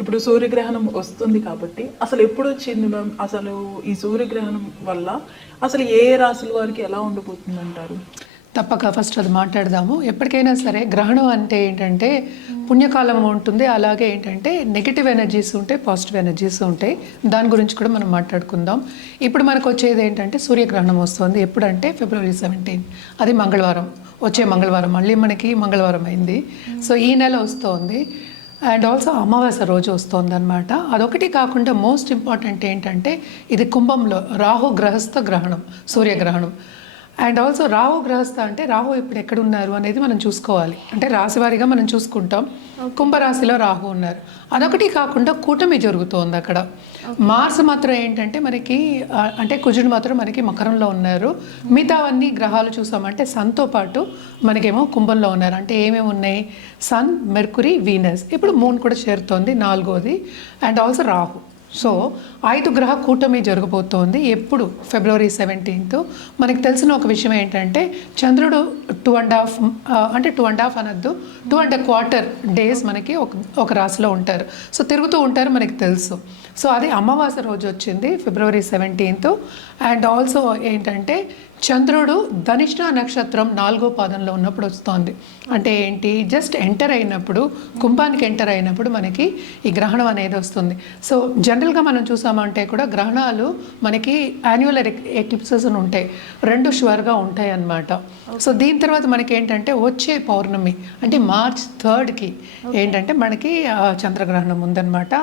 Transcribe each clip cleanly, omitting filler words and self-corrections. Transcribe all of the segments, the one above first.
ఇప్పుడు సూర్యగ్రహణం వస్తుంది కాబట్టి అసలు ఎప్పుడు వచ్చింది మ్యామ్? అసలు ఈ సూర్యగ్రహణం వల్ల అసలు ఏ రాశుల వారికి ఎలా ఉండబోతుంది అంటారు? తప్పక ఫస్ట్ అది మాట్లాడదాము. ఎప్పటికైనా సరే గ్రహణం అంటే ఏంటంటే పుణ్యకాలం ఉంటుంది, అలాగే ఏంటంటే నెగిటివ్ ఎనర్జీస్ ఉంటాయి, పాజిటివ్ ఎనర్జీస్ ఉంటాయి. దాని గురించి కూడా మనం మాట్లాడుకుందాం. ఇప్పుడు మనకు వచ్చేది ఏంటంటే సూర్యగ్రహణం వస్తుంది. ఎప్పుడంటే February 17, అది మంగళవారం, వచ్చే మంగళవారం. మళ్ళీ మనకి మంగళవారం అయింది. సో ఈ నెల వస్తుంది. అండ్ ఆల్సో అమావాస్య రోజు వస్తుంది అనమాట. అదొకటి కాకుండా మోస్ట్ ఇంపార్టెంట్ ఏంటంటే ఇది కుంభంలో రాహు గ్రహస్థ గ్రహణం, సూర్యగ్రహణం. అండ్ ఆల్సో రాహు గ్రహస్థ అంటే రాహు ఇప్పుడు ఎక్కడున్నారు అనేది మనం చూసుకోవాలి. అంటే రాశివారీగా మనం చూసుకుంటాం. కుంభరాశిలో రాహు ఉన్నారు. అదొకటి కాకుండా కూటమి జరుగుతోంది అక్కడ. మార్స్ మాత్రం ఏంటంటే మనకి అంటే కుజుడు మాత్రం మనకి మకరంలో ఉన్నారు. మిగతావన్నీ గ్రహాలు చూసామంటే సన్తో పాటు మనకేమో కుంభంలో ఉన్నారు. అంటే ఏమేమి ఉన్నాయి? Sun, mercury, venus. ఇప్పుడు మూన్ కూడా చేరుతోంది, 4వది. And also Rahu. సో 5 గ్రహ కూటమి జరగబోతోంది. ఎప్పుడు? February 17. మనకి తెలిసిన ఒక విషయం ఏంటంటే చంద్రుడు 2.5 అంటే 2.5 అనద్దు, 2.25 డేస్ మనకి ఒక రాశిలో ఉంటారు. సో తిరుగుతూ ఉంటారు, మనకి తెలుసు. సో అది అమావాస్య రోజు వచ్చింది February 17. అండ్ ఆల్సో ఏంటంటే చంద్రుడు ధనిష్ట నక్షత్రం 4వ పాదంలో ఉన్నప్పుడు వస్తుంది. అంటే ఏంటి? జస్ట్ ఎంటర్ అయినప్పుడు, కుంభానికి ఎంటర్ అయినప్పుడు మనకి ఈ గ్రహణం అనేది వస్తుంది. సో జనరల్గా మనం చూసామంటే కూడా గ్రహణాలు మనకి యాన్యువల్ ఎక్లిప్సెస్ ఉంటాయి, 2 షువర్గా ఉంటాయి అన్నమాట. సో దీని తర్వాత మనకి ఏంటంటే వచ్చే పౌర్ణమి అంటే March 3కి ఏంటంటే మనకి చంద్రగ్రహణం ఉందన్నమాట.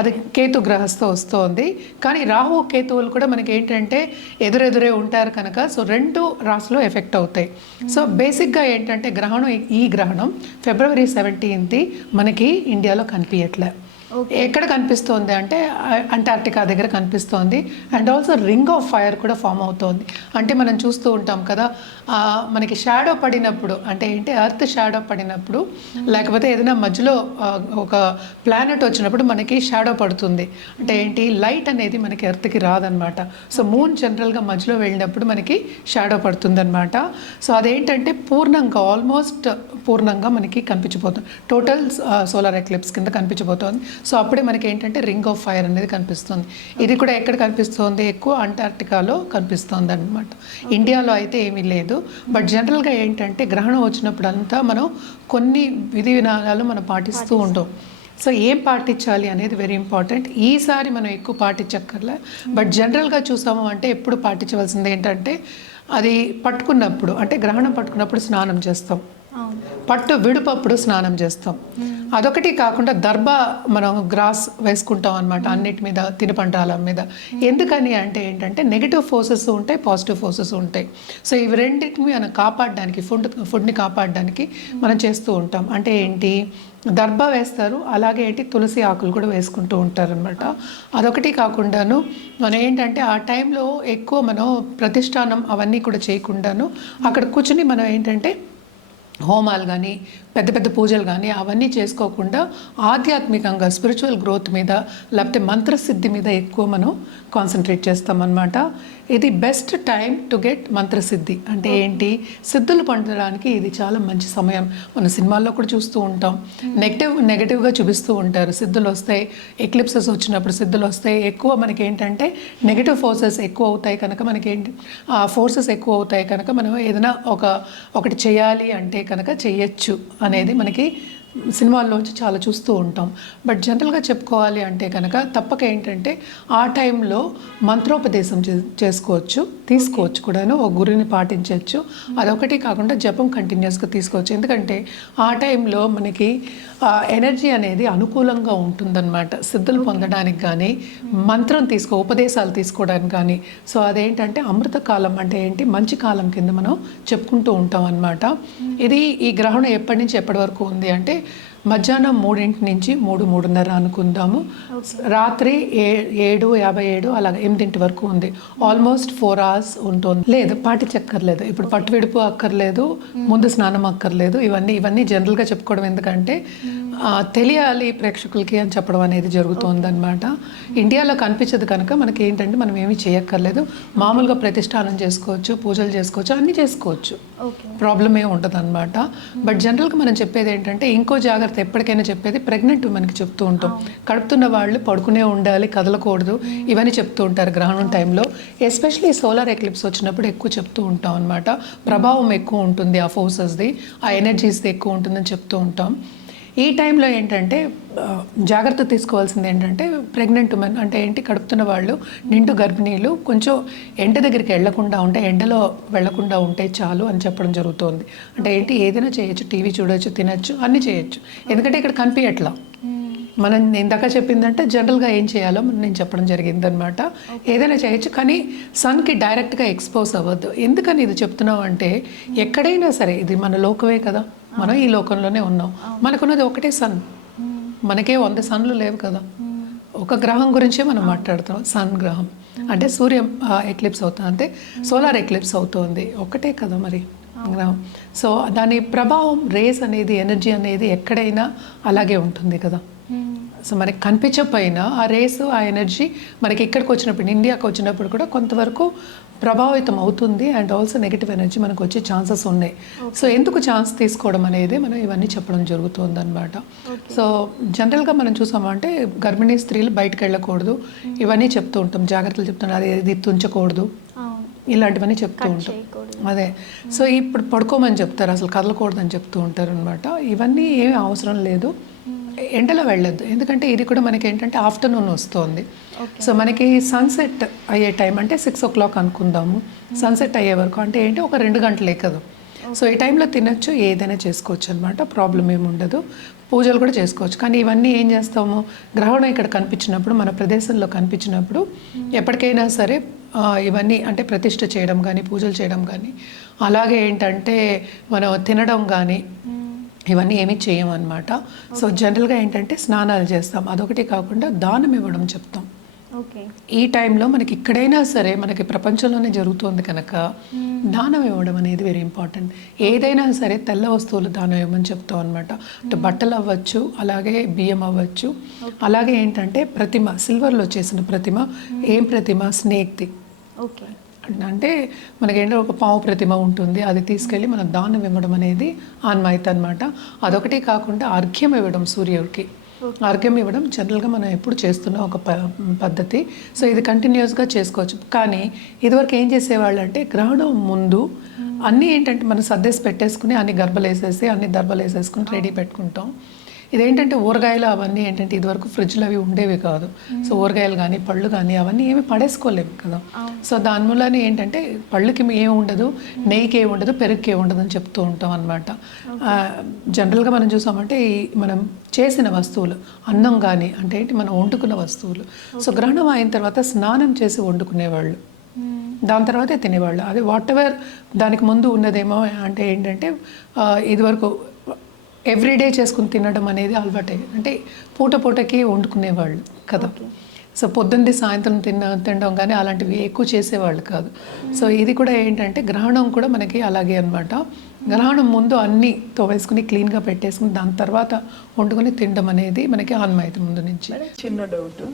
అది కేతు గ్రహస్థ వస్తుంది. కానీ రాహు కేతువులు కూడా మనకి ఏంటంటే ఎదురెదురే ఉంటారు కనుక సో 2 రాశులు ఎఫెక్ట్ అవుతాయి. సో బేసిక్గా ఏంటంటే గ్రహణం, ఈ గ్రహణం February 17 మనకి ఇండియాలో కనిపించట్లే. ఎక్కడ కనిపిస్తోంది అంటే అంటార్క్టికా దగ్గర కనిపిస్తోంది. And also ring of fire కూడా ఫామ్ అవుతోంది. అంటే మనం చూస్తూ ఉంటాం కదా, మనకి షాడో పడినప్పుడు అంటే ఏంటి, ఎర్త్ షాడో పడినప్పుడు లేకపోతే ఏదైనా మధ్యలో ఒక ప్లానెట్ వచ్చినప్పుడు మనకి షాడో పడుతుంది. అంటే ఏంటి, లైట్ అనేది మనకి ఎర్త్కి రాదనమాట. సో మూన్ జనరల్గా మధ్యలో వెళ్ళినప్పుడు మనకి షాడో పడుతుందన్నమాట. సో అదేంటంటే పూర్ణంగా, ఆల్మోస్ట్ పూర్ణంగా మనకి కనిపించబోతుంది. టోటల్ సోలార్ ఎక్లిప్స్ కింద కనిపించబోతోంది. సో అప్పుడే మనకి ఏంటంటే రింగ్ ఆఫ్ ఫైర్ అనేది కనిపిస్తుంది. ఇది కూడా ఎక్కడ కనిపిస్తుంది? ఎక్కువ అంటార్క్టికాలో కనిపిస్తుంది అనమాట. ఇండియాలో అయితే ఏమీ లేదు. బట్ జనరల్గా ఏంటంటే గ్రహణం వచ్చినప్పుడు అంతా మనం కొన్ని విధి విధానాలు మనం పాటిస్తూ ఉంటాం. సో ఏం పాటించాలి అనేది వెరీ ఇంపార్టెంట్. ఈసారి మనం ఎక్కువ పాటించక్కర్లే. బట్ జనరల్గా చూసాము అంటే ఎప్పుడు పాటించవలసింది ఏంటంటే అది పట్టుకున్నప్పుడు, అంటే గ్రహణం పట్టుకున్నప్పుడు స్నానం చేస్తాం, పట్టు విడుపప్పుడు స్నానం చేస్తాం. అదొకటి కాకుండా దర్భ మనం గ్రాస్ వేసుకుంటాం అనమాట అన్నిటి మీద, తినుబండాల మీద. ఎందుకని అంటే ఏంటంటే నెగిటివ్ ఫోర్సెస్ ఉంటాయి, పాజిటివ్ ఫోర్సెస్ ఉంటాయి. సో ఇవి రెండింటిని మనం కాపాడడానికి, ఫుడ్ని కాపాడడానికి మనం చేస్తూ ఉంటాం. అంటే ఏంటి, దర్భ వేస్తారు, అలాగే ఏంటి తులసి ఆకులు కూడా వేసుకుంటూ ఉంటారనమాట. అదొకటి కాకుండాను మనం ఏంటంటే ఆ టైంలో ఎక్కువ మనం ప్రతిష్టానం అవన్నీ కూడా చేయకుండాను అక్కడ కూర్చుని మనం ఏంటంటే హోమాలు కానీ పెద్ద పెద్ద పూజలు కానీ అవన్నీ చేసుకోకుండా ఆధ్యాత్మికంగా స్పిరిచువల్ గ్రోత్ మీద లేకపోతే మంత్రసిద్ధి మీద ఎక్కువ మనం కాన్సన్ట్రేట్ చేస్తామన్నమాట. ఇది బెస్ట్ టైం టు గెట్ మంత్రసిద్ధి. అంటే ఏంటి, సిద్ధులు పొందడానికి ఇది చాలా మంచి సమయం. మన సినిమాల్లో కూడా చూస్తూ ఉంటాం, నెగటివ్గా చూపిస్తూ ఉంటారు. సిద్ధులు వస్తాయి, ఎక్లిప్సెస్ వచ్చినప్పుడు సిద్ధులు వస్తాయి. ఎక్కువ మనకి ఏంటంటే నెగటివ్ ఫోర్సెస్ ఎక్కువ అవుతాయి కనుక మనకేంటి, ఆ ఫోర్సెస్ ఎక్కువ అవుతాయి కనుక మనం ఏదైనా ఒకటి చేయాలి అంటే కనుక చెయ్యొచ్చు అనేది మనకి సినిమాల్లోంచి చాలా చూస్తూ ఉంటాం. బట్ జనరల్గా చెప్పుకోవాలి అంటే కనుక తప్పక ఏంటంటే ఆ టైంలో మంత్రోపదేశం చేసుకోవచ్చు, తీసుకోవచ్చు కూడాను, ఒక గురిని పాటించవచ్చు. అదొకటి కాకుండా జపం కంటిన్యూస్గా తీసుకోవచ్చు. ఎందుకంటే ఆ టైంలో మనకి ఎనర్జీ అనేది అనుకూలంగా ఉంటుందన్నమాట సిద్ధులు పొందడానికి కానీ, మంత్రం ఉపదేశాలు తీసుకోవడానికి కానీ. సో అదేంటంటే అమృతకాలం, అంటే ఏంటి, మంచి కాలం కింద మనం చెప్పుకుంటూ ఉంటాం అన్నమాట. ఇది ఈ గ్రహణం ఎప్పటి నుంచి ఎప్పటి వరకు ఉంది అంటే మధ్యాహ్నం 3 నుంచి 3:30 అనుకుందాము. రాత్రి 7:57 అలాగే 8 వరకు ఉంది. ఆల్మోస్ట్ 4 hours ఉంటుంది. లేదు, పాటించక్కర్లేదు. ఇప్పుడు పట్టు విడుపు అక్కర్లేదు, ముందు స్నానం అక్కర్లేదు. ఇవన్నీ జనరల్గా చెప్పుకోవడం ఎందుకంటే తెలియాలి ప్రేక్షకులకి అని చెప్పడం అనేది జరుగుతుంది అనమాట. ఇండియాలో కనిపించదు కనుక మనకి ఏంటంటే మనం ఏమీ చేయక్కర్లేదు. మామూలుగా ప్రతిష్టానం చేసుకోవచ్చు, పూజలు చేసుకోవచ్చు, అన్నీ చేసుకోవచ్చు, ప్రాబ్లం ఏమి ఉండదు అనమాట. బట్ జనరల్గా మనం చెప్పేది ఏంటంటే ఇంకో జాగ్రత్త జాగ్రత్త ఎప్పటికైనా చెప్పేది ప్రెగ్నెంట్ ఉమెన్కి చెప్తూ ఉంటాం. కడుపుతున్న వాళ్ళు పడుకునే ఉండాలి, కదలకూడదు, ఇవన్నీ చెప్తూ ఉంటారు గ్రహణం టైంలో. ఎస్పెషలీ సోలార్ ఎక్లిప్స్ వచ్చినప్పుడు ఎక్కువ చెప్తూ ఉంటాం అనమాట. ప్రభావం ఎక్కువ ఉంటుంది, ఆ ఫోర్సెస్ది, ఆ ఎనర్జీస్ది ఎక్కువ ఉంటుందని చెప్తూ ఉంటాం. ఈ టైంలో ఏంటంటే జాగ్రత్త తీసుకోవాల్సింది ఏంటంటే ప్రెగ్నెంట్ ఉమెన్ అంటే ఏంటి, కడుపుతున్న వాళ్ళు, నిండు గర్భిణీలు కొంచెం ఎండ దగ్గరికి వెళ్లకుండా ఉంటే, ఎండలో వెళ్లకుండా ఉంటే చాలు అని చెప్పడం జరుగుతుంది. అంటే ఏంటి, ఏదైనా చేయొచ్చు, టీవీ చూడొచ్చు, తినచ్చు, అన్నీ చేయొచ్చు. ఎందుకంటే ఇక్కడ కనిపించట్లా. మనం ఇందాక చెప్పిందంటే జనరల్గా ఏం చేయాలో నేను చెప్పడం జరిగింది అనమాట. ఏదైనా చేయొచ్చు, కానీ సన్కి డైరెక్ట్గా ఎక్స్పోజ్ అవ్వద్దు. ఎందుకని ఇది చెప్తున్నాం అంటే, ఎక్కడైనా సరే ఇది మన లోకమే కదా, మనం ఈ లోకంలోనే ఉన్నాం. మనకున్నది ఒకటే సన్, మనకే 100 సన్లు లేవు కదా. ఒక గ్రహం గురించే మనం మాట్లాడుతాం, సన్ గ్రహం. అంటే సూర్య ఎక్లిప్స్ అవుతుంది, అంటే సోలార్ ఎక్లిప్స్ అవుతుంది, ఒకటే కదా మరి గ్రహం. సో దాని ప్రభావం, రేస్ అనేది, ఎనర్జీ అనేది ఎక్కడైనా అలాగే ఉంటుంది కదా. సో మనకి కనిపించకపోయినా ఆ రేస్, ఆ ఎనర్జీ మనకి ఇక్కడికి వచ్చినప్పుడు, ఇండియాకి వచ్చినప్పుడు కూడా కొంతవరకు ప్రభావితం అవుతుంది. అండ్ ఆల్సో నెగిటివ్ ఎనర్జీ మనకు వచ్చే ఛాన్సెస్ ఉన్నాయి. సో ఎందుకు ఛాన్స్ తీసుకోవడం అనేది మనం ఇవన్నీ చెప్పడం జరుగుతుంది అనమాట. సో జనరల్గా మనం చూసామంటే గర్భిణీ స్త్రీలు బయటకు వెళ్ళకూడదు, ఇవన్నీ చెప్తూ ఉంటాం, జాగ్రత్తలు చెప్తున్నాం. అది ఇది తుంచకూడదు, ఇలాంటివన్నీ చెప్తూ ఉంటాం. అదే, సో ఇప్పుడు పడుకోమని చెప్తారు, అసలు కదలకూడదు అని చెప్తూ ఉంటారు అనమాట. ఇవన్నీ ఏమీ అవసరం లేదు, ఎండలో వెళ్ళొద్దు. ఎందుకంటే ఇది కూడా మనకి ఏంటంటే ఆఫ్టర్నూన్ వస్తుంది. సో మనకి సన్సెట్ అయ్యే టైం అంటే 6 o'clock అనుకుందాము. సన్సెట్ అయ్యే వరకు అంటే ఏంటి, ఒక 2 గంటలే కదా. సో ఈ టైంలో తినచ్చు, ఏదైనా చేసుకోవచ్చు అనమాట, ప్రాబ్లం ఏమి ఉండదు. పూజలు కూడా చేసుకోవచ్చు. కానీ ఇవన్నీ ఏం చేస్తాము, గ్రహణం ఇక్కడ కనిపించినప్పుడు, మన ప్రదేశంలో కనిపించినప్పుడు ఎప్పటికైనా సరే ఇవన్నీ అంటే ప్రతిష్ఠ చేయడం కానీ, పూజలు చేయడం కానీ, అలాగే ఏంటంటే మనం తినడం కానీ ఇవన్నీ ఏమీ చేయమన్నమాట. సో జనరల్గా ఏంటంటే స్నానాలు చేస్తాం, అదొకటి కాకుండా దానం ఇవ్వడం చెప్తాం. ఈ టైంలో మనకి ఇక్కడైనా సరే, మనకి ప్రపంచంలోనే జరుగుతుంది కనుక దానం ఇవ్వడం అనేది వెరీ ఇంపార్టెంట్. ఏదైనా సరే తెల్ల వస్తువులు దానం ఇవ్వమని చెప్తాం అనమాట. అంటే బట్టలు అవ్వచ్చు, అలాగే బియ్యం అవ్వచ్చు, అలాగే ఏంటంటే ప్రతిమ, సిల్వర్లో చేసిన ప్రతిమ. ఏం ప్రతిమ, స్నేక్ది. అంటే మనకేంటో ఒక పావు ప్రతిమ ఉంటుంది, అది తీసుకెళ్ళి మనం దానం ఇవ్వడం అనేది ఆన్మాయితీ అనమాట. అదొకటి కాకుండా అర్ఘ్యం ఇవ్వడం, సూర్యుడికి అర్ఘ్యం ఇవ్వడం జనరల్గా మనం ఎప్పుడు చేస్తున్న ఒక పద్ధతి. సో ఇది కంటిన్యూస్గా చేసుకోవచ్చు. కానీ ఇదివరకు ఏం చేసేవాళ్ళు అంటే, గ్రహణం ముందు అన్నీ ఏంటంటే మనం సర్దేసి పెట్టేసుకుని, అన్ని గర్భలు వేసేసి, అన్ని దర్భలు వేసేసుకుని రెడీ పెట్టుకుంటాం. ఇదేంటంటే ఊరగాయలు అవన్నీ ఏంటంటే ఇదివరకు ఫ్రిడ్జ్లో అవి ఉండేవి కాదు. సో ఊరగాయలు కానీ, పళ్ళు కానీ అవన్నీ ఏమి పడేసుకోలేము కదా. సో దాని మూలనే ఏంటంటే పళ్ళుకి ఏమి ఉండదు, నెయ్యికి ఏమి ఉండదు, పెరుగుకి ఏమి ఉండదు అని చెప్తూ ఉంటాం అనమాట. జనరల్గా మనం చూసామంటే మనం చేసిన వస్తువులు, అన్నం కానీ అంటే ఏంటి, మనం వండుకున్న వస్తువులు. సో గ్రహణం అయిన తర్వాత స్నానం చేసి వండుకునేవాళ్ళు, దాని తర్వాతే తినేవాళ్ళు. అది వాట్ ఎవర్ దానికి ముందు ఉన్నదేమో అంటే ఏంటంటే ఇదివరకు ఎవ్రీడే చేసుకుని తినడం అనేది అలవాటే. అంటే పూటకి వండుకునేవాళ్ళు కదా. సో పొద్దున్నది సాయంత్రం తినడం కానీ అలాంటివి ఎక్కువ చేసేవాళ్ళు కాదు. సో ఇది కూడా ఏంటంటే గ్రహణం కూడా మనకి అలాగే అనమాట. గ్రహణం ముందు అన్నీ తోవేసుకుని క్లీన్గా పెట్టేసుకుని దాని తర్వాత వండుకొని తినడం అనేది మనకి ఆన్మాయితీ ముందు నుంచి. చిన్న డౌట్,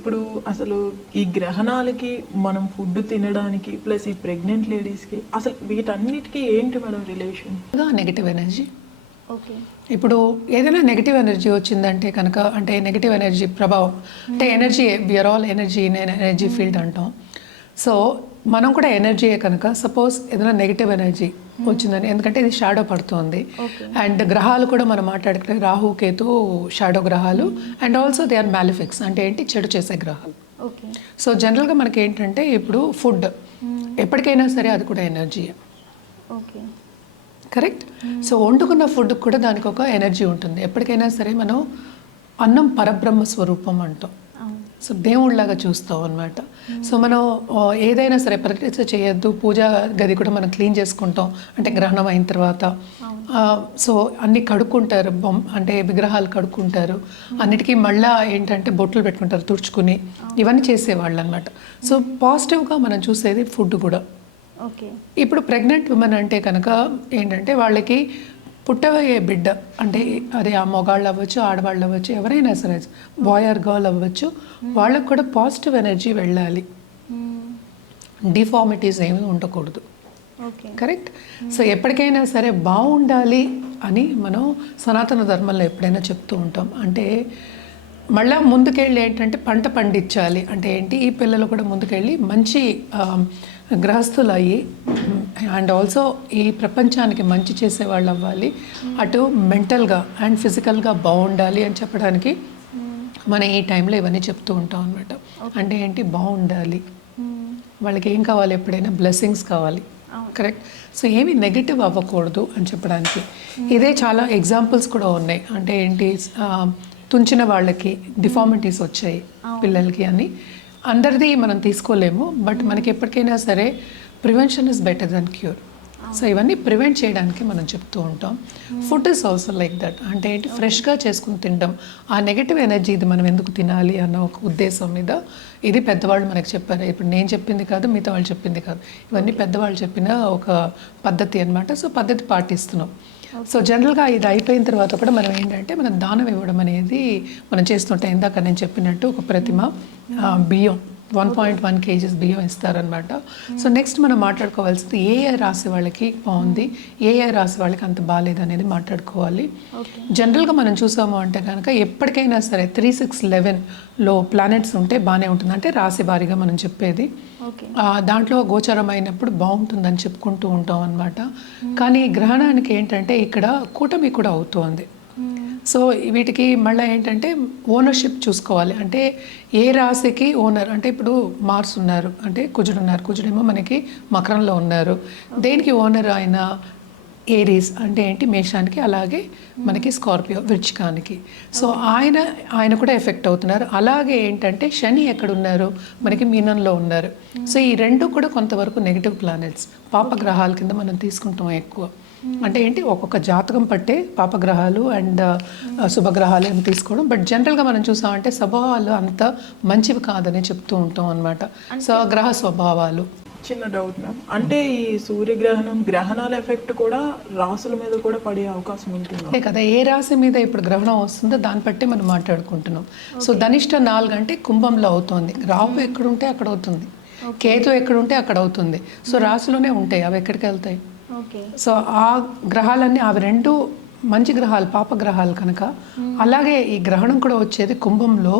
ఇప్పుడు అసలు ఈ గ్రహణాలకి మనం ఫుడ్ తినడానికి ప్లస్ ఈ ప్రెగ్నెంట్ లేడీస్కి అసలు వీటన్నిటికీ ఏంటి మేడం రిలేషన్? Negative energy. ఇప్పుడు ఏదైనా నెగిటివ్ ఎనర్జీ వచ్చిందంటే కనుక, అంటే నెగిటివ్ ఎనర్జీ ప్రభావం అంటే energy, we are all energy, energy field అంటాం. సో మనం కూడా ఎనర్జీయే కనుక, సపోజ్ ఏదైనా నెగిటివ్ ఎనర్జీ వచ్చిందని, ఎందుకంటే ఇది షాడో పడుతుంది. అండ్ గ్రహాలు కూడా మనం మాట్లాడుకుంటే రాహు, కేతు షాడో గ్రహాలు. And also they are malefics, అంటే ఏంటి, చెడు చేసే గ్రహాలు. సో జనరల్గా మనకి ఏంటంటే ఇప్పుడు ఫుడ్ ఎప్పటికైనా సరే అది కూడా ఎనర్జీయే, కరెక్ట్. సో వండుకున్న ఫుడ్ కూడా దానికి ఒక ఎనర్జీ ఉంటుంది. ఎప్పటికైనా సరే మనం అన్నం పరబ్రహ్మ స్వరూపం అంటాం. సో దేవుళ్ళలాగా చూస్తాం అనమాట. సో మనం ఏదైనా సరే ప్రతిష్ఠ చేయొద్దు, పూజా గది కూడా మనం క్లీన్ చేసుకుంటాం అంటే గ్రహణం అయిన తర్వాత. సో అన్నీ కడుక్కుంటారు, అంటే విగ్రహాలు కడుక్కుంటారు, అన్నిటికీ మళ్ళీ ఏంటంటే బొట్లు పెట్టుకుంటారు తుడుచుకుని, ఇవన్నీ చేసేవాళ్ళు అనమాట. సో పాజిటివ్గా మనం చూసేది ఫుడ్ కూడా. ఇప్పుడు ప్రెగ్నెంట్ ఉమెన్ అంటే కనుక ఏంటంటే వాళ్ళకి పుట్టబోయే బిడ్డ అంటే అది ఆ మొగాళ్ళు అవ్వచ్చు, ఆడవాళ్ళు అవ్వచ్చు, ఎవరైనా సరే, బాయ్ ఆర్ గర్ల్ అవ్వచ్చు, వాళ్ళకు కూడా పాజిటివ్ ఎనర్జీ వెళ్ళాలి, డిఫార్మిటీస్ ఏమీ ఉండకూడదు. ఓకే. కరెక్ట్. సో ఎప్పటికైనా సరే బాగుండాలి అని మనం సనాతన ధర్మంలో ఎప్పుడైనా చెప్తూ ఉంటాం. అంటే మళ్ళీ ముందుకెళ్ళి ఏంటంటే పంట పండించాలి అంటే ఏంటి, ఈ పిల్లలు కూడా ముందుకెళ్ళి మంచి గృహస్థులు అయ్యి అండ్ ఆల్సో ఈ ప్రపంచానికి మంచి చేసేవాళ్ళు అవ్వాలి, అటు మెంటల్గా అండ్ ఫిజికల్గా బాగుండాలి అని చెప్పడానికి మనం ఈ టైంలో ఇవన్నీ చెప్తూ ఉంటాం అనమాట. అంటే ఏంటి, బాగుండాలి, వాళ్ళకి ఏం కావాలి, ఎప్పుడైనా బ్లెస్సింగ్స్ కావాలి. కరెక్ట్. సో ఏమి నెగిటివ్ అవ్వకూడదు అని చెప్పడానికి ఇదే చాలా ఎగ్జాంపుల్స్ కూడా ఉన్నాయి. అంటే ఏంటి, తుంచిన వాళ్ళకి డిఫార్మిటీస్ వచ్చాయి పిల్లలకి అని అందరిది మనం తీసుకోలేము, బట్ మనకి ఎప్పటికైనా సరే prevention is better than cure. So ఇవన్నీ ప్రివెంట్ చేయడానికి మనం చెప్తూ ఉంటాం. Food is also like that. అంటే ఏంటి, ఫ్రెష్గా చేసుకుని తినడం, ఆ నెగటివ్ ఎనర్జీ ఇది మనం ఎందుకు తినాలి అన్న ఒక ఉద్దేశం మీద ఇది పెద్దవాళ్ళు మనకు చెప్పారు. ఇప్పుడు నేను చెప్పింది కాదు, మిగతా వాళ్ళు చెప్పింది కాదు, ఇవన్నీ పెద్దవాళ్ళు చెప్పిన ఒక పద్ధతి అనమాట. సో పద్ధతి పాటిస్తున్నాం. సో జనరల్గా ఇది అయిపోయిన తర్వాత కూడా మనం ఏంటంటే మనం దానం ఇవ్వడం అనేది మనం చేస్తుంటాం. ఇందాక నేను చెప్పినట్టు ఒక ప్రతిమ బియ్యం 1.1 kgs బియ్యం ఇస్తారనమాట. సో నెక్స్ట్ మనం మాట్లాడుకోవాల్సింది ఏ రాశి వాళ్ళకి బాగుంది, ఏ రాశి వాళ్ళకి అంత బాగాలేదు అనేది మాట్లాడుకోవాలి. జనరల్గా మనం చూసాము అంటే కనుక ఎప్పటికైనా సరే 3, 6, 11లో ప్లానెట్స్ ఉంటే బాగానే ఉంటుంది. అంటే రాశి వారీగా మనం చెప్పేది దాంట్లో గోచరం అయినప్పుడు బాగుంటుందని చెప్పుకుంటూ ఉంటాం అనమాట. కానీ గ్రహణానికి ఏంటంటే ఇక్కడ కూటమి కూడా అవుతోంది. సో వీటికి మళ్ళీ ఏంటంటే ఓనర్షిప్ చూసుకోవాలి. అంటే ఏ రాశికి ఓనర్, అంటే ఇప్పుడు మార్స్ ఉన్నారు, అంటే కుజుడు ఉన్నారు, కుజుడేమో మనకి మకరంలో ఉన్నారు. దేనికి ఓనర్ ఆయన ఏరీస్ అంటే ఏంటి, మేషానికి, అలాగే మనకి స్కార్పియో వృచ్చికానికి. సో ఆయన కూడా ఎఫెక్ట్ అవుతున్నారు. అలాగే ఏంటంటే శని ఎక్కడున్నారు, మనకి మీనంలో ఉన్నారు. సో ఈ రెండు కూడా కొంతవరకు నెగిటివ్ ప్లానెట్స్, పాపగ్రహాల కింద మనం తీసుకుంటాం ఎక్కువ. అంటే ఏంటి, ఒక్కొక్క జాతకం పట్టే పాపగ్రహాలు అండ్ శుభగ్రహాలు అని తీసుకోవడం. బట్ జనరల్గా మనం చూసామంటే స్వభావాలు అంత మంచివి కాదని చెప్తూ ఉంటాం అనమాట. సో గ్రహ స్వభావాలు. చిన్న డౌట్ మ్యామ్, అంటే ఈ సూర్యగ్రహణం గ్రహణాల ఎఫెక్ట్ కూడా రాసుల మీద కూడా పడే అవకాశం ఉంటుంది అంతే కదా. ఏ రాశి మీద ఇప్పుడు గ్రహణం వస్తుందో దాన్ని బట్టి మనం మాట్లాడుకుంటున్నాం. సో ధనిష్ట 4 అంటే కుంభంలో అవుతుంది, రాహు ఎక్కడుంటే అక్కడ అవుతుంది, కేతు ఎక్కడుంటే అక్కడ అవుతుంది. సో రాశిలోనే ఉంటాయి, అవి ఎక్కడికి వెళ్తాయి. సో ఆ గ్రహాలన్నీ అవి రెండు మంచి గ్రహాలు, పాపగ్రహాలు కనుక. అలాగే ఈ గ్రహణం కూడా వచ్చేది కుంభంలో.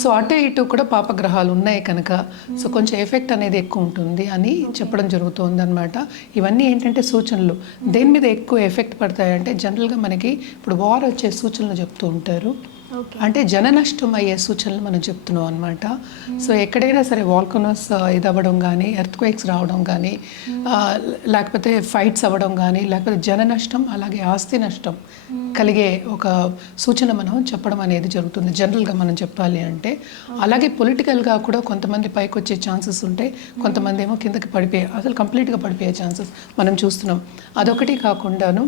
సో అటు ఇటు కూడా పాపగ్రహాలు ఉన్నాయి కనుక సో కొంచెం ఎఫెక్ట్ అనేది ఎక్కువ ఉంటుంది అని చెప్పడం జరుగుతుంది అనమాట. ఇవన్నీ ఏంటంటే సూచనలు. దేని మీద ఎక్కువ ఎఫెక్ట్ పడతాయంటే జనరల్గా మనకి ఇప్పుడు వార్ వచ్చే సూచనలు చెప్తూ ఉంటారు. అంటే జన నష్టం అయ్యే సూచనలు మనం చెప్తున్నాం అనమాట. సో ఎక్కడైనా సరే వాల్కనోస్ ఇది అవ్వడం కానీ, ఎర్త్క్వేక్స్ రావడం కానీ, లేకపోతే ఫైట్స్ అవ్వడం కానీ, లేకపోతే జన నష్టం అలాగే ఆస్తి నష్టం కలిగే ఒక సూచన మనం చెప్పడం అనేది జరుగుతుంది జనరల్గా మనం చెప్పాలి అంటే. అలాగే పొలిటికల్గా కూడా కొంతమంది పైకి వచ్చే ఛాన్సెస్ ఉంటాయి, కొంతమంది ఏమో కిందకి పడిపోయే, అసలు కంప్లీట్గా పడిపోయే ఛాన్సెస్ మనం చూస్తున్నాం. అదొకటి కాకుండాను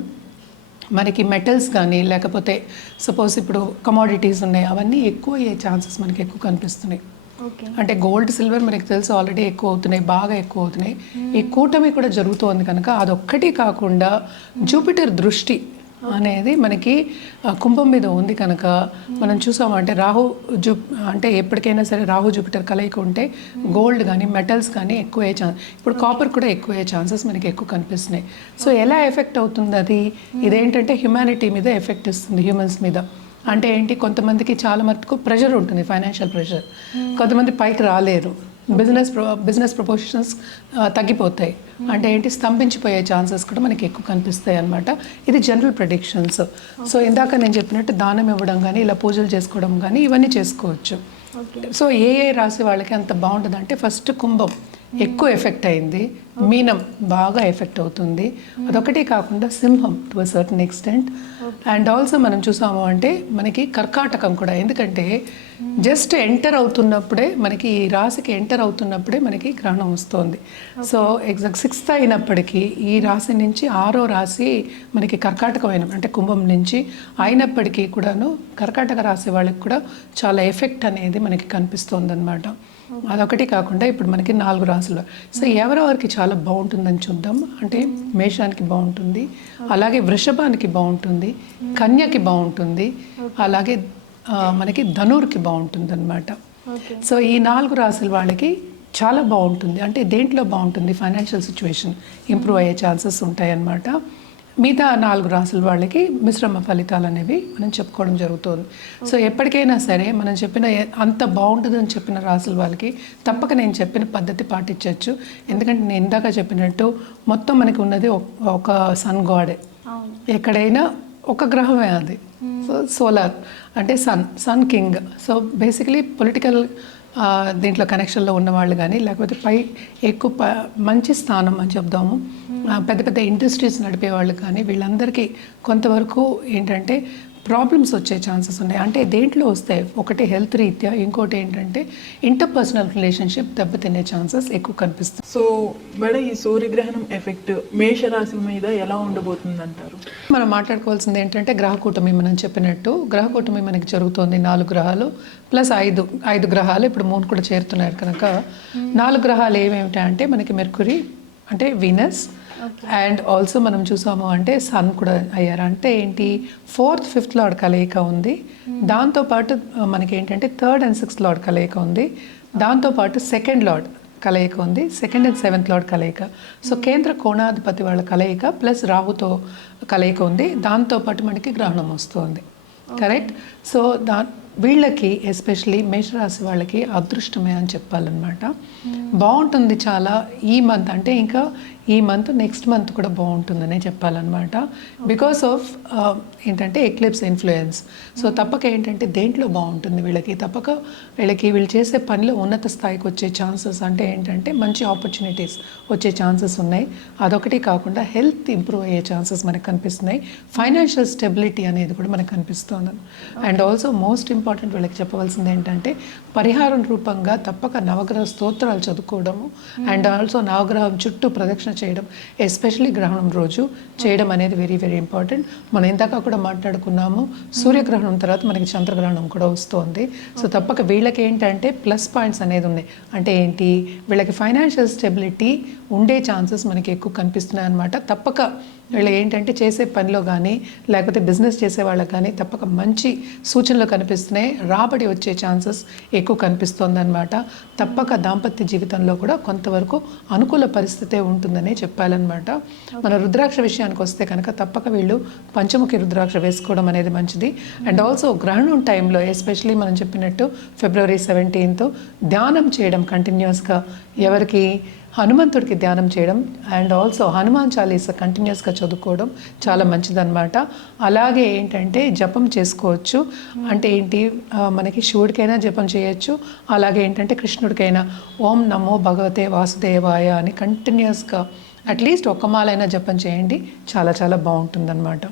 మనకి మెటల్స్ కానీ, లేకపోతే సపోజ్ ఇప్పుడు కమోడిటీస్ ఉన్నాయి, అవన్నీ ఎక్కువ అయ్యే ఛాన్సెస్ మనకి ఎక్కువ కనిపిస్తున్నాయి. అంటే గోల్డ్, సిల్వర్ మనకి తెలుసు ఆల్రెడీ ఎక్కువ అవుతున్నాయి, బాగా ఎక్కువ అవుతున్నాయి. ఈ కూటమి కూడా జరుగుతోంది కనుక అదొక్కటి కాకుండా జూపిటర్ దృష్టి అనేది మనకి కుంభం మీద ఉంది కనుక మనం చూసామంటే అంటే ఎప్పటికైనా సరే రాహు జూపిటర్ కలయిక ఉంటే గోల్డ్ కానీ మెటల్స్ కానీ ఎక్కువ అయ్యే ఛాన్స్, ఇప్పుడు కాపర్ కూడా ఎక్కువ అయ్యే ఛాన్సెస్ మనకి ఎక్కువ కనిపిస్తున్నాయి. సో ఎలా ఎఫెక్ట్ అవుతుంది అది, ఇదేంటంటే హ్యుమానిటీ మీద ఎఫెక్ట్ ఇస్తుంది, హ్యూమన్స్ మీద. అంటే ఏంటి, కొంతమందికి చాలా మటుకు ప్రెషర్ ఉంటుంది, ఫైనాన్షియల్ ప్రెషర్, కొంతమంది పైకి రాలేరు, బిజినెస్ ప్రపోర్షన్స్ తగ్గిపోతాయి. అంటే ఏంటి, స్తంభించిపోయే ఛాన్సెస్ కూడా మనకి ఎక్కువ కనిపిస్తాయి అన్నమాట. ఇది జనరల్ ప్రెడిక్షన్స్. సో ఇందాక నేను చెప్పినట్టు దానం ఇవ్వడం కానీ, ఇలా పూజలు చేసుకోవడం కానీ ఇవన్నీ చేసుకోవచ్చు. సో ఏ రాశి వాళ్ళకి అంత బాగుంటుంది అంటే ఫస్ట్ కుంభం ఎక్కువ ఎఫెక్ట్ అయింది, మీనం బాగా ఎఫెక్ట్ అవుతుంది, అదొకటి కాకుండా సింహం to a certain extent. And also మనం చూసాము అంటే మనకి కర్కాటకం కూడా, ఎందుకంటే జస్ట్ ఎంటర్ అవుతున్నప్పుడే మనకి ఈ రాశికి ఎంటర్ అవుతున్నప్పుడే మనకి గ్రహణం వస్తుంది. సో ఎగ్జాక్ట్ 6th అయినప్పటికీ ఈ రాశి నుంచి 6వ రాశి మనకి కర్కాటకమైన అంటే కుంభం నుంచి అయినప్పటికీ కూడాను కర్కాటక రాశి వాళ్ళకి కూడా చాలా ఎఫెక్ట్ అనేది మనకి కనిపిస్తుంది అనమాట. అదొకటి కాకుండా ఇప్పుడు మనకి 4 రాశులు. సో ఎవరెవరికి చాలా బాగుంటుందని చూద్దాం. అంటే మేషానికి బాగుంటుంది, అలాగే వృషభానికి బాగుంటుంది, కన్యకి బాగుంటుంది, అలాగే మనకి ధనుర్కి బాగుంటుంది అనమాట. సో ఈ 4 రాశుల వాళ్ళకి చాలా బాగుంటుంది. అంటే దేంట్లో బాగుంటుంది, ఫైనాన్షియల్ సిచ్యువేషన్ ఇంప్రూవ్ అయ్యే ఛాన్సెస్ ఉంటాయన్నమాట. మిగతా 4 రాసుల వాళ్ళకి మిశ్రమ ఫలితాలు అనేవి మనం చెప్పుకోవడం జరుగుతుంది. సో ఎప్పటికైనా సరే మనం చెప్పిన అంత బాగుంటుందని చెప్పిన రాసుల వాళ్ళకి తప్పక నేను చెప్పిన పద్ధతి పాటించవచ్చు. ఎందుకంటే నేను ఇందాక చెప్పినట్టు మొత్తం మనకి ఉన్నది ఒక సన్ గాడే. ఎక్కడైనా ఒక గ్రహమే అది. సో సోలార్ అంటే sun king. So basically political దీంట్లో కనెక్షన్లో ఉన్నవాళ్ళు కానీ, లేకపోతే ఎక్కువ మంచి స్థానం అని చెప్దాము, పెద్ద పెద్ద ఇండస్ట్రీస్ నడిపే వాళ్ళు కానీ, వీళ్ళందరికీ కొంతవరకు ఏంటంటే ప్రాబ్లమ్స్ వచ్చే ఛాన్సెస్ ఉన్నాయి. అంటే దేంట్లో వస్తాయి, ఒకటి హెల్త్ రీత్యా, ఇంకోటి ఏంటంటే ఇంటర్పర్సనల్ రిలేషన్షిప్ దెబ్బతినే ఛాన్సెస్ ఎక్కువ కనిపిస్తాయి. సో మేడం, ఈ సూర్యగ్రహణం ఎఫెక్ట్ మేషరాశి మీద ఎలా ఉండబోతుంది అంటారు? మనం మాట్లాడుకోవాల్సింది ఏంటంటే గ్రహకూటమి. మనం చెప్పినట్టు గ్రహకూటమి మనకి జరుగుతోంది. 4 గ్రహాలు ప్లస్ 5 గ్రహాలు, ఇప్పుడు 3 కూడా చేరుతున్నారు కనుక 4 గ్రహాలు ఏమేమిటంటే మనకి మెర్కురీ అంటే వీనస్, అండ్ ఆల్సో మనం చూసాము అంటే సన్ కూడా అయ్యారు. అంటే ఏంటి, 4th 5th లార్డ్ కలయిక ఉంది. దాంతోపాటు మనకి ఏంటంటే 3rd and 6th లార్డ్ కలయిక ఉంది. దాంతోపాటు 2nd లార్డ్ కలయిక ఉంది, 2nd and 7th లార్డ్ కలయిక. సో కేంద్ర కోణాధిపతి వాళ్ళ కలయిక ప్లస్ రాహుతో కలయిక ఉంది. దాంతోపాటు మనకి గ్రహణం వస్తుంది. కరెక్ట్. సో వీళ్ళకి ఎస్పెషలీ మేషరాశి వాళ్ళకి అదృష్టమే అని చెప్పాలన్నమాట. బాగుంటుంది చాలా ఈ మంత్. అంటే ఇంకా ఈ మంత్ నెక్స్ట్ మంత్ కూడా బాగుంటుందనే చెప్పాలన్నమాట. బికాస్ ఆఫ్ ఏంటంటే ఎక్లిప్స్ ఇన్ఫ్లుయెన్స్. సో తప్పక ఏంటంటే దేంట్లో బాగుంటుంది వీళ్ళకి, తప్పక వీళ్ళు చేసే పనిలో ఉన్నత స్థాయికి వచ్చే ఛాన్సెస్, అంటే ఏంటంటే మంచి ఆపర్చునిటీస్ వచ్చే ఛాన్సెస్ ఉన్నాయి. అదొకటి కాకుండా హెల్త్ ఇంప్రూవ్ అయ్యే ఛాన్సెస్ మనకు కనిపిస్తున్నాయి. ఫైనాన్షియల్ స్టెబిలిటీ అనేది కూడా మనకు కనిపిస్తుంది. అండ్ ఆల్సో మోస్ట్ ఇంపార్టెంట్ వీళ్ళకి చెప్పవలసింది ఏంటంటే పరిహారం రూపంగా తప్పక నవగ్రహ స్తోత్రాలు చదువుకోవడము, అండ్ ఆల్సో నవగ్రహం చుట్టూ ప్రదక్షిణ చేయడం, ఎస్పెషలీ గ్రహణం రోజు చేయడం అనేది వెరీ వెరీ ఇంపార్టెంట్. మనం ఇందాక కూడా మాట్లాడుకున్నాము, సూర్యగ్రహణం తర్వాత మనకి చంద్రగ్రహణం కూడా వస్తుంది. సో తప్పక వీళ్ళకి ఏంటంటే ప్లస్ పాయింట్స్ అనేది ఉన్నాయి. అంటే ఏంటి, వీళ్ళకి ఫైనాన్షియల్ స్టెబిలిటీ ఉండే ఛాన్సెస్ మనకి ఎక్కువ కనిపిస్తున్నాయి అన్నమాట. తప్పక వీళ్ళు ఏంటంటే చేసే పనిలో కానీ, లేకపోతే బిజినెస్ చేసే వాళ్ళకి కానీ తప్పక మంచి సూచనలు కనిపిస్తున్నాయి. రాబడి వచ్చే ఛాన్సెస్ ఎక్కువ కనిపిస్తుంది అనమాట. తప్పక దాంపత్య జీవితంలో కూడా కొంతవరకు అనుకూల పరిస్థితే ఉంటుందని చెప్పాలన్నమాట. మన రుద్రాక్ష విషయానికి వస్తే కనుక తప్పక వీళ్ళు పంచముఖి రుద్రాక్ష వేసుకోవడం అనేది మంచిది. అండ్ ఆల్సో గ్రహణం టైంలో ఎస్పెషలీ మనం చెప్పినట్టు February 17th ధ్యానం చేయడం కంటిన్యూస్గా, ఎవరికి హనుమంతుడికి ధ్యానం చేయడం, అండ్ ఆల్సో హనుమాన్ చాలీసా కంటిన్యూస్గా చదువుకోవడం చాలా మంచిదన్నమాట. అలాగే ఏంటంటే జపం చేసుకోవచ్చు. అంటే ఏంటి, మనకి శివుడికైనా జపం చేయొచ్చు, అలాగే ఏంటంటే కృష్ణుడికైనా ఓం నమో భగవతే వాసుదేవాయ అని కంటిన్యూస్గా అట్లీస్ట్ ఒక్క మాలైనా జపం చేయండి, చాలా చాలా బాగుంటుందన్నమాట.